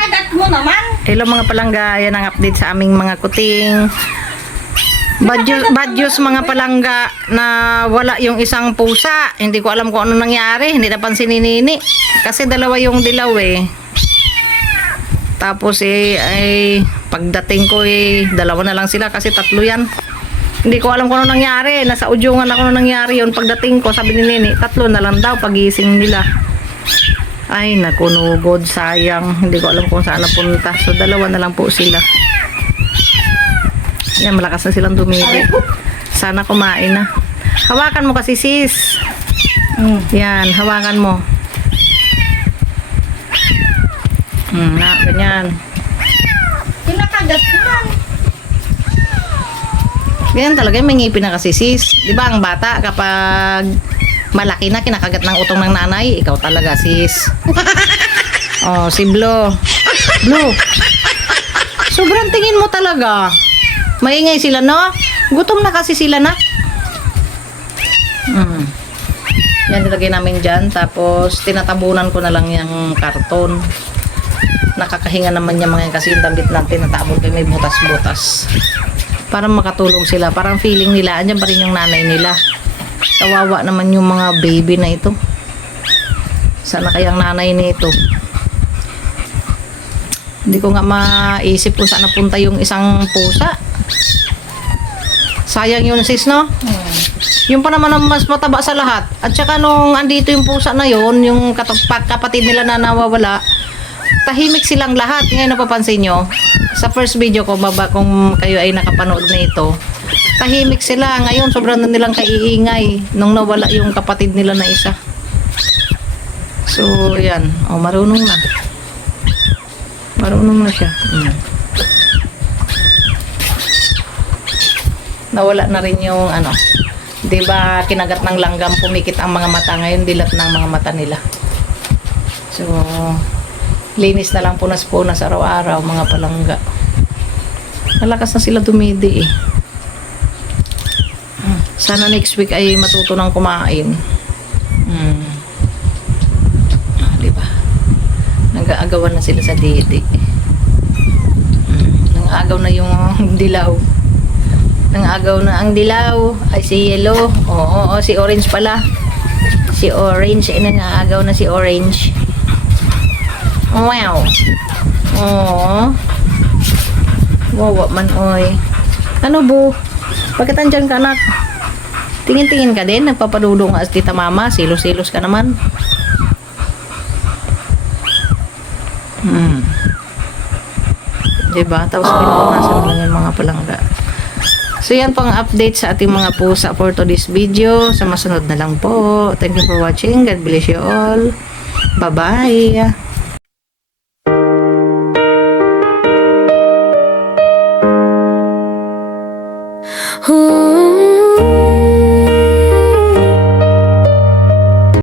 Kinagat mo naman. Hello mga palangga, yan ang update sa aming mga kuting. Bad news mga palangga na wala yung isang pusa. Hindi ko alam kung ano nangyari. Hindi napansin ni Nini. Kasi dalawa yung dilaw eh. Tapos ay pagdating ko dalawa na lang sila kasi tatlo yan. Hindi ko alam kung ano nangyari. Nasa udyungan ako nung nangyari yun. Pagdating ko sabi ni Nini, tatlo na lang daw pagising nila. Ay nakunugod, sayang. Hindi ko alam kung saan napunta. So dalawa na lang po sila. Yan, malakas na silang dumidi. Sana kumain na. Hawakan mo kasi sis. Yan, hawakan mo. Ganyan. Kinakagat naman. Ganyan talaga, may ngipin na kasi sis. Di ba ang bata kapag malaki na, kinakagat ng utong ng nanay, ikaw talaga sis. Oh, si Blue. Blue. Sobrang tingin mo talaga. Maingay sila, no? Gutom na kasi sila, na. Yan, nilagay namin dyan. Tapos, tinatabunan ko na lang yung karton. Nakakahinga naman yung mga kasi yung damit natin natabon kayo may butas-butas. Parang makatulog sila. Parang feeling nila, andyan pa rin yung nanay nila. Kawawa naman yung mga baby na ito. Sana kayang nanay nito? Hindi ko nga maisip kung saan napunta yung isang pusa. Sayang yun sis, no? Yung pa naman ang mas mataba sa lahat. At saka nung andito yung pusa na yun, yung kapatid nila na nawawala, tahimik silang lahat. Ngayon napapansin nyo, sa first video ko, kung kayo ay nakapanood na ito, tahimik sila. Ngayon sobrang na nilang kaiingay nung nawala yung kapatid nila na isa. So, yan. O, marunong na. Marunong na siya. Nawala na rin yung ano. 'Di ba kinagat ng langgam, pumikit ang mga mata, ngayon dilat ng mga mata nila. So, linis na lang punas-punas araw-araw mga palangga. Malakas na sila dumidi eh. Sana next week ay matuto ng kumain. Di ba? Nag-aagawan na sila sa didi. Nang-aagaw na yung dilaw. Nang-agaw na ang dilaw. Ay, si yellow. Oo, si orange pala. Si orange. Nang-agaw na si orange. Wow. Oo. Wawa man, oy. Ano, bu? Bakit andyan ka, anak? Tingin-tingin ka din. Nagpapadudong as tita mama. Silos-silos ka naman. Diba? Tapos pinupunasan mo lang yung mga palangga. So yan pang update sa ating mga pusa for today's video. Sa masunod na lang po. Thank you for watching. God bless you all. Bye-bye.